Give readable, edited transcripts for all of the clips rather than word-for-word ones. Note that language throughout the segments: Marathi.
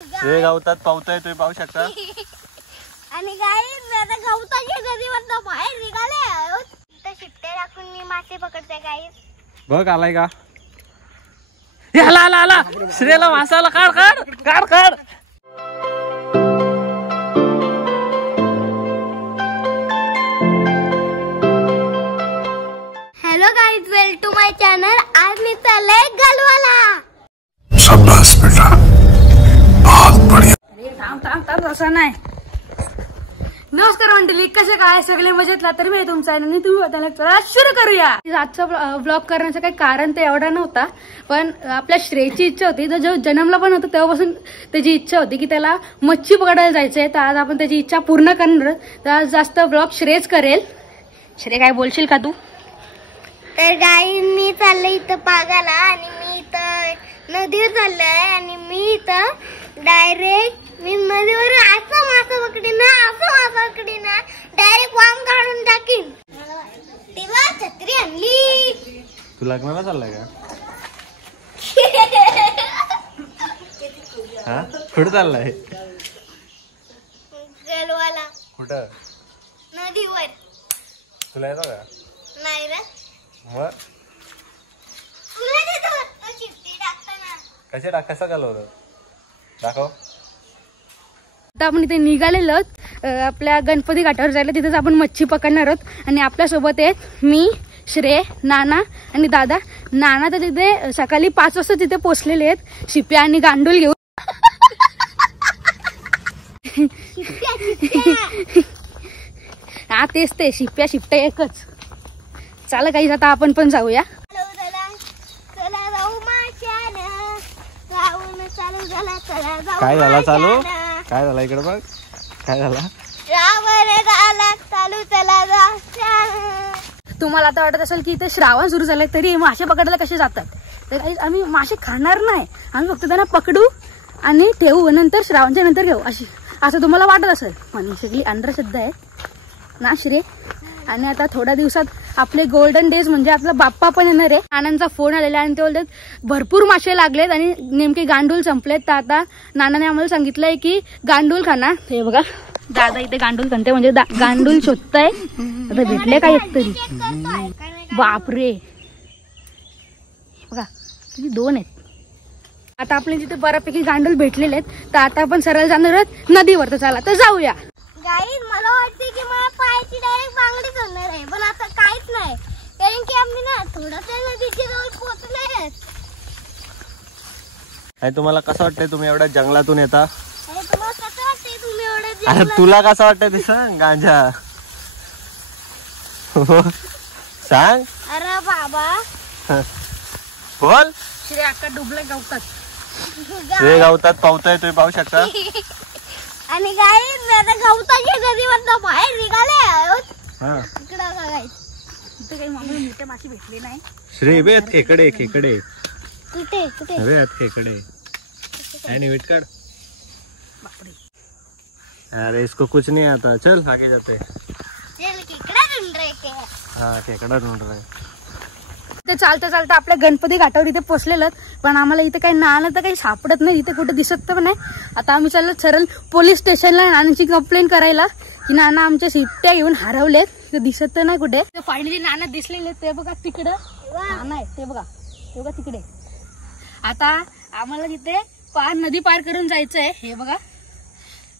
हे गवतात पावतोय तुम्ही पाहू शकता. आणि गाईस आता गवताच्या नदीवरनं बाहेर निघाले. इथं शिट्ट्या टाकून मी मासे पकडते गाईस. बघ आलाय का? आला आला आला श्रेला मासाला काढ काढ काढ काढ. Hello guys, well to my channel. आज मी चालले गलवाला. शाबाश बेटा, बहुत बढ़िया. अरे थांब थांब थांब, असं नाही. नमस्कार मंडळी, कसे काय सगळे मजेतला? तर मी तुमचा आहे आणि तुम्ही त्याला चला सुरू करूया. आजचा ब्लॉग करण्याचं काही कारण तर एवढा नव्हता, पण आपल्या श्रेयची इच्छा होती. तर जेव्हा जन्मला पण होता तेव्हापासून त्याची इच्छा होती की त्याला मच्छी पकडायला जायचंय. तर आज आपण त्याची इच्छा पूर्ण करणार. तर आज जास्त ब्लॉग श्रेयच करेल. श्रेय, काय बोलशील का तू? तर गाई मी चालले इथं पागाला आणि मी इथं नदीवर चाललोय आणि मी इथं डायरेक्ट मी नदीवर असं मासा पकडीन डायरेक्ट वाम काढून टाकीन. तेव्हा छत्री आणली. तू लग्नाला चाललाय का? हा कुठं चाललाय? गलवाला. कुठं? नदीवर. तुला येतो का? नाही रे, मग तुला देतो चिठ्ठी टाकताना. कसं घालवलं दाखव. आता आपण इथे निघालेलो आपल्या गणपती घाटावर जायला. तिथेच आपण मच्छी पकडणार आहोत आणि आपल्यासोबत आहेत मी, श्रेय, नाना आणि दादा. नाना तर तिथे सकाळी 5 वाजता तिथे पोहोचलेले आहेत शिप्या आणि गांडूल घेऊन. हा तेच ते शिप्या एकच. चला काही आता आपण पण जाऊया. काय झाला चालू? काय झाला इकडे बघ, काय झाला? तुम्हाला आता वाटत असेल की इथे श्रावण सुरू झालंय तरी मासे पकडायला कसे जातात. तर काही आम्ही मासे खाणार नाही, आम्ही फक्त त्यांना पकडू आणि ठेवू, नंतर श्रावणच्या नंतर घेऊ असं तुम्हाला वाटत असेल. पण सगळी अंधश्रद्धा आहे ना श्रेय. आणि आता थोड्या दिवसात आपले गोल्डन डेज म्हणजे आपला बाप्पा पण येणार आहे. नानांचा फोन आलेला आणि ते बोलतात भरपूर मासे लागलेत आणि नेमके गांडूल संपलेत. तर आता नानाने आम्हाला सांगितलंय की गांडूल खाना. हे बघा दादा इथे गांडूल खणते म्हणजे गांडूल शोधताय. आता भेटले काय तरी. बापरे, बघा किती 2 आहेत. आता आपले तिथे बऱ्यापैकी गांडूल भेटलेले आहेत. तर आता आपण सरळ जाणार आहोत नदीवर. तर चला तर जाऊया. गाईज मला वाटते की मला पायाची डायरेक्ट बांगडीच होणार आहे, पण आता काहीच नाही कारण की आम्ही ना थोडंसं नदीच्या जवळ पोहोचले. आणि तुम्हाला कसं वाटतंय तुम्ही एवढ्या जंगलातून येता? तुम्हाला कसं वाटतंय तुम्ही एवढं अरे तुला कसं वाटतंय ते सांग गांजा. सांग. अरे बाबा बोल. श्रेय अक्का डुबले गवतात. हे गवतात पावतोय तुम्ही पाहू शकता. आणि गाईज आता गवताच्या नदीवरनं बाहेर निघाले. इकडं बघा गाईज, इथे काही मामूली मोठे मासे भेटले नाही. श्रेय बे खेकडे खेकडे कुठे कुठे अरे खेकडे है वेट कर. बापरे, अरे इसको कुछ नहीं आता. चल आगे जाते हैं. खेकडा ढूंढ रहे थे. हाँ खेकडा ढूंढ रहे. ते चालता चालता आपल्या गणपती घाटावर इथे पोहोचलेलं, पण आम्हाला इथे काही नाणं तर काही सापडत नाही. इथे कुठे दिसत पण नाही. आता आम्ही चाललो सरळ पोलीस स्टेशनला नानांची कंप्लेंट करायला की नाना आमच्या शिट्ट्या घेऊन हरवलेत. ते दिसत तर नाही कुठे. फायनली नाना दिसलेले ते बघा तिकडं. नाना आहे ते बघा, ते बघा तिकडे. आता आम्हाला तिथे नदी पार करून जायचंय. हे बघा,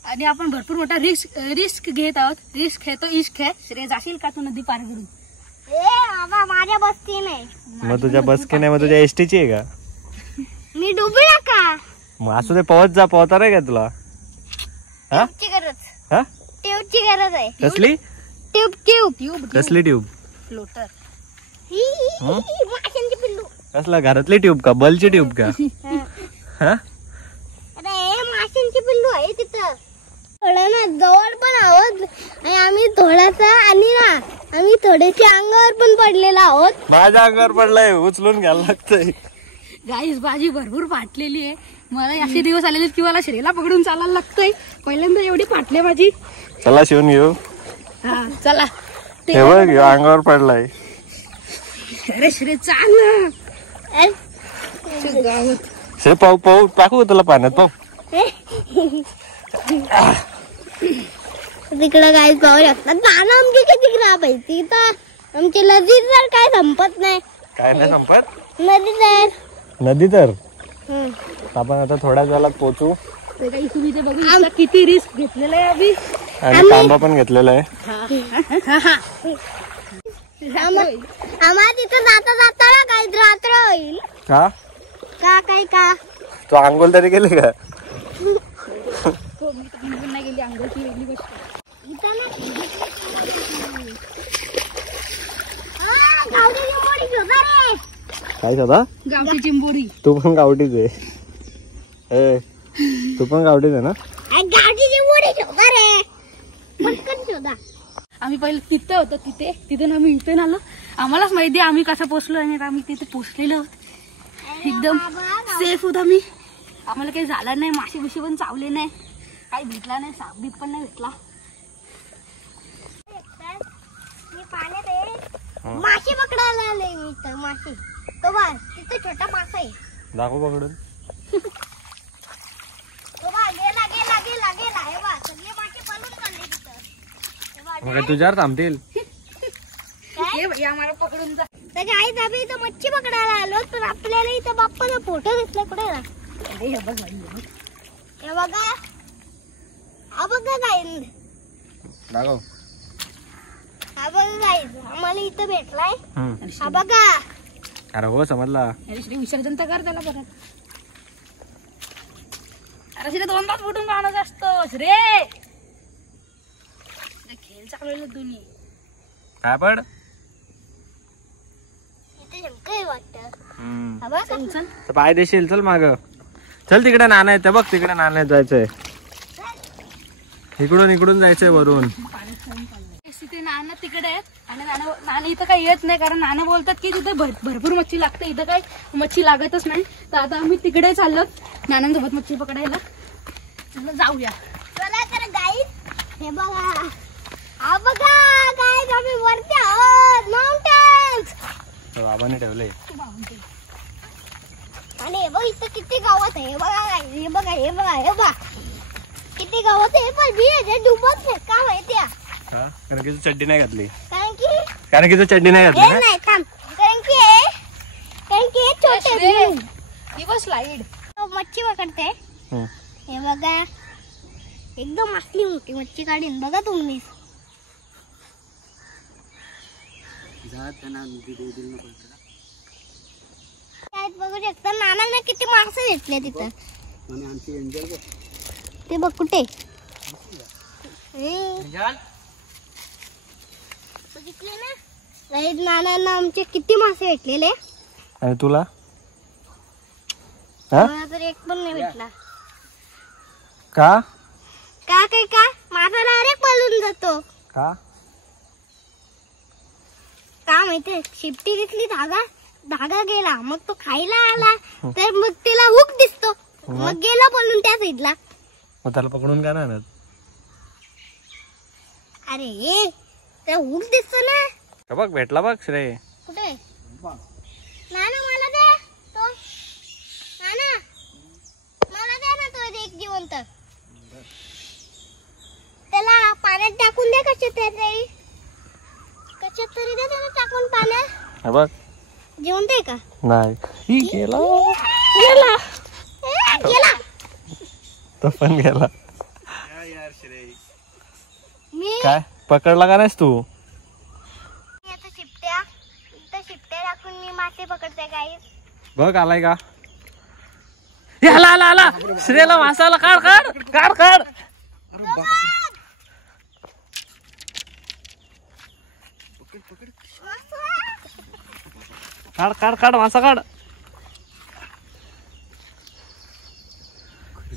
आणि आपण भरपूर मोठा रिस्क घेत आहोत. रिस्क है तो इश्क है. श्रेय, जाशील का तू नदी पार करून? बाबा माझ्या बसती नाही. मग तुझ्या बसकी नाही, मग तुझ्या एसटीची आहे का? मी डुबू नका. मग असू दे, पोहत जा. पोहता रे का तुला? हा हा ट्यूबची गरज आहे. कसली ट्यूब ट्यूब ट्यूब कसली ट्यूब? फ्लोटर. माशांची पिल्लू. कसला घरातली ट्यूब का? बलची ट्यूब का? हा अरे माशांची पिल्लू आहे तिथं. थोडं ना जवळ पण आहोत आणि आम्ही थोडासा आणि ना आम्ही थोडेसे अंगावर पण पडलेलो आहोत. माझ्या अंगावर पडलाय, उचलून घ्यायला लागतंय. गाईस भाजी भरपूर फाटलेली आहे. मला असे दिवस आलेले की मला श्रेयला पकडून चालायला लागतंय. पहिल्यांदा एवढी फाटले भाजी. चला शिवून घेऊ. हा चला. हे बघ अंगावर पडलाय. अरे श्रेय चाल ना. पाहू पाहू टाकू तुला पाण्यात. पाहू तिकडं काय पाहू शकतात. नाना आमची किती खराब आहे तिथं. आमची नदी तर काय संपत नाही. काय नाही संपत नदी तर नदी तर आपण आता थोड्याच वेळात पोहोचू. तर काही तुम्ही ते बघू शकता किती रिस्क घेतलेलं आहे आम्ही. आणि तांबा पण घेतलेला आहे. आम्हाला तिथं जाता जाता काही रात्र होईल. का का तू आंघोळ तरी केली का? नाही गेली अंघोळची वेगळी गोष्ट. काय दादा गावठी चिंबोरी. तू पण गावठीच आहे. तू पण गावठीच आहे ना? गाडीची मोडी शोधा रे. पटकन शोधा. आम्ही पहिले तिथं होतो तिथून आम्ही इथून आलो. आम्हालाच माहिती आम्ही कसं पोहोचलो आणि आम्ही तिथे पोहोचलेलो आहोत. एकदम सेफ होत आम्ही. आम्हाला काही झालं नाही. मासे बिशे पण चावले नाही. काही भेटला नाही. साप बीप पण नाही भेटला. मी पाण्यात आहे. मासे पकडायला आले मी तर. मासे तो बघ तिथे छोटा मासा आहे. दाखव पकडून. तो बघ गेला गेला गेला गेला. हे बघ सगळे मासे पळून चालले तिथं. हे बघ, मग काय तुझ्यावर थांबतील? काय? ये भैया आम्हाला पकडून जा. तर गाईज आम्ही इथं मच्छी पकडायला आलो. तर आपल्याला इथं बाप्पाचा फोटो दिसला कुठे ना. अरे हे बघ भाई, हे बघा. हा बघा गाईज. दाखव. हा बघा गाईज. आम्हाला इथं भेटलाय. हम्म. हा बघा. अरे हो समजला. अरे श्री विसर्जन तर कर त्याला परत. अरे श्री दोनदाच फुटून पाहणं असतं रे. खेळ चालवले दोन्ही. काय पण इथे शंकर वाटत. हम्म. हा बघा. चल तर पाय देशील. चल माग. चल तिकडे नाणं आहे. बघ तिकडे नाणं जायचंय. इकडून जायचंय वरून. तिथे नाणं तिकडे आहेत आणि नाणं इथं काही येत नाही. कारण नाणं बोलतात की तिथे भरपूर मच्छी लागते. इथं काही मच्छी लागतच नाही. तर आता आम्ही तिकडे चाललो नानांसोबत मच्छी पकडायला. चला जाऊया. चला तर गाईज. हे बघा. हा बघा गाईज. आम्ही वरती आहोत. माउंटन्स. बाबाने ठेवलंय. आणि हे बघ इथं किती गावात आहे. हे बघा गाईज. हे बघा हे बघा हे बघा किती गावात आहे. पण मी याच्या डुबत नाही. का माहिती आहे? कारण की तू चड्डी नाही घातली. कारण की तू चड्डी नाही हे घातली ना? नाही थांब. कारण की हे छोटे ही बस स्लाईड. मच्छी पकडते. हम्म. हे बघा एकदम असली मोठी मच्छी काढीन बघा तुम्ही. काय बघू शकता. नानांना किती मासे भेटले तिथं. ते बघ कुठे बघितले ना. गाईज नानांना आमचे किती मासे भेटलेले. आणि तुला? हा? मला तर एक पण नाही भेटला. का काय माझा डायरेक्ट पळून जातो. का का माहितीये शिपटी दिसली. धागा गेला. मग तो खायला आला तर मग तिला हुक दिसतो. मग गेला पळून त्या साईडला. मग त्याला पकडून काय नाही? अरे त्या हुक दिसतो ना. बघ भेटला बघ श्रेय. कुठे नाना मला दे तो. नाना मला दे ना तो एक जिवंत. त्याला पाण्यात टाकून दे. कशात तरी दे त्याला टाकून पाण्यात. बघ जिवंत आहे का? नाही. गेला गेला. तो पण गेला. मी काय पकडला का नाहीस तू? आता शिपट्या टाकून मी मासे पकडते गाईस. बघ आलाय का? आला श्रेला मासाला काढ. काढ मासा काढ.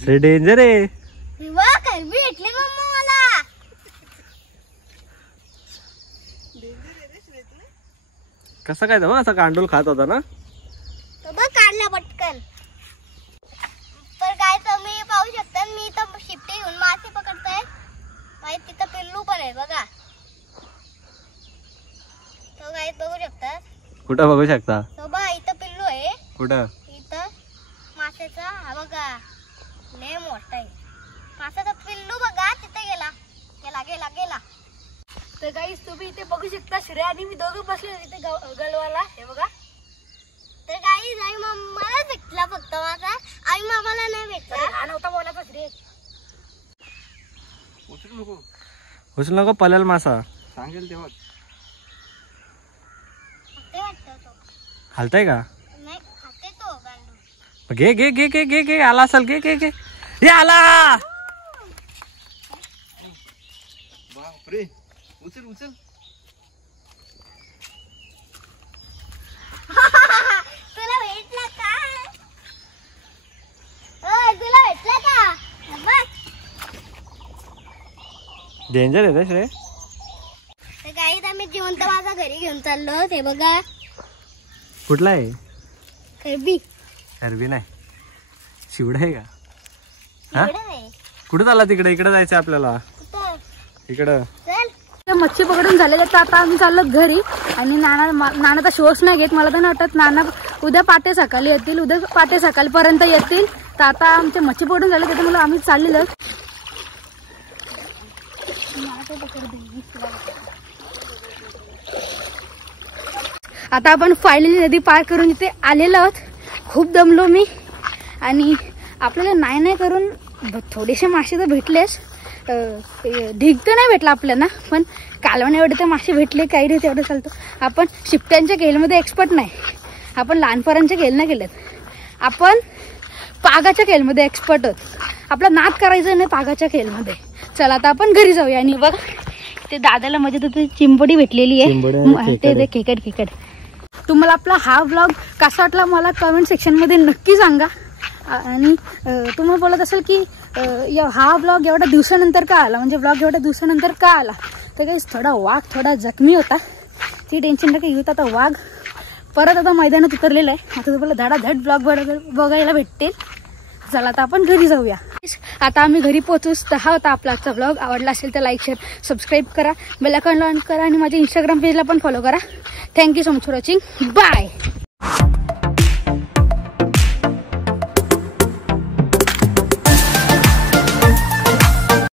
श्रेय डेंजर आहे. काय भेटले मम्मा मला. कसं काय तो असा गांडूल खात होता ना? तो बघ काढला पटकन. तर काय तुम्ही पाहू शकता. मी इथं शिपटी घेऊन मासे पकडतोय. माहित तिथं पिल्लू पण आहे बघा. तो काय बघू शकता. कुठं बघू शकता? तो बघा इथं पिल्लू आहे. कुठं? इथं माशाचा. हा बघा लय मोठा. तुम्ही इथे बघू शकता श्रेया आणि मी दोघं बसले इथे गलवाला. हे बघा. तर काही आई मामाला भेटला फक्त माझा, आई मामाला नाही भेटला. हा नव्हता बोलायचा श्रेय. उचलू नको पलेल मासा. सांगेल तेव्हा ते वाटतं तो. हालताय का? नाही खाते तो गांडू. घे घे घे घे घे घे आला असेल घे घे घे. हे आला. बापरे उचल उचल. तुला भेटला का? ओय तुला भेटला का? बघ. डेंजर आहे रे श्रेय. तर काही आम्ही जिवंत माझा घरी घेऊन चाललो. ते बघा कुठला आहे? खरबी. अरबी नाही शिवडा आहे का? हा इकडं नाही. कुठं चालला? तिकडे इकडे जायचं आपल्याला. कुठं? इकडं. चल. मच्छी पकडून झालेले तर आता आम्ही चाललो घरी. आणि नाना तर शोच नाही घेत. मला तर नाही वाटत नाना उद्या पाटे सकाळी येतील. उद्या पाटे सकाळपर्यंत येतील. तर आता आमचे मच्छी पकडून झाले त्याच्यामुळे आम्ही चाललेलो. आता आपण फायनली नदी पार करून इथे आलेलो आहोत. खूप दमलो मी. आणि आपल्याला नाही करून थोडेसे मासे तर भेटलेच. ढीग तर नाही भेटला आपल्याला, पण कालवण एवढे तर मासे भेटले. काही रे तेवढं चालतं. आपण शिपट्यांच्या खेळमध्ये एक्सपर्ट नाही. आपण लहानपणांच्या खेळ नाही केलेत. आपण पागाच्या खेळमध्ये एक्सपर्ट आहोत. आपला नाद करायचा नाही पागाच्या खेळमध्ये. चला आता आपण घरी जाऊया. आणि बघ ते दादाला मजा तर चिंबोडी भेटलेली आहे. ते खेकड. तुम्हाला आपला हा व्लॉग कसा वाटला मला कमेंट सेक्शनमध्ये नक्की सांगा. आणि तुम्हाला बोलत असेल की हा व्लॉग एवढ्या दिवसानंतर का आला, म्हणजे व्लॉग एवढ्या दिवसानंतर का आला, तर काही थोडा वाघ थोडा जखमी होता. ती टेन्शन नका घेऊ. आता वाघ परत आता मैदानात उतरलेला आहे. आता तुम्हाला धडाधड ब्लॉग बघायला भेटतील. चला आता आपण घरी जाऊया. आता आम्ही घरी पोहोचूच. तर हा होता आपला आजचा ब्लॉग. आवडला असेल तर लाईक शेअर सबस्क्राईब करा. बेल आयकॉन ऑन करा. आणि माझ्या इंस्टाग्राम पेजला पण फॉलो करा. Thank you so much for watching. Bye.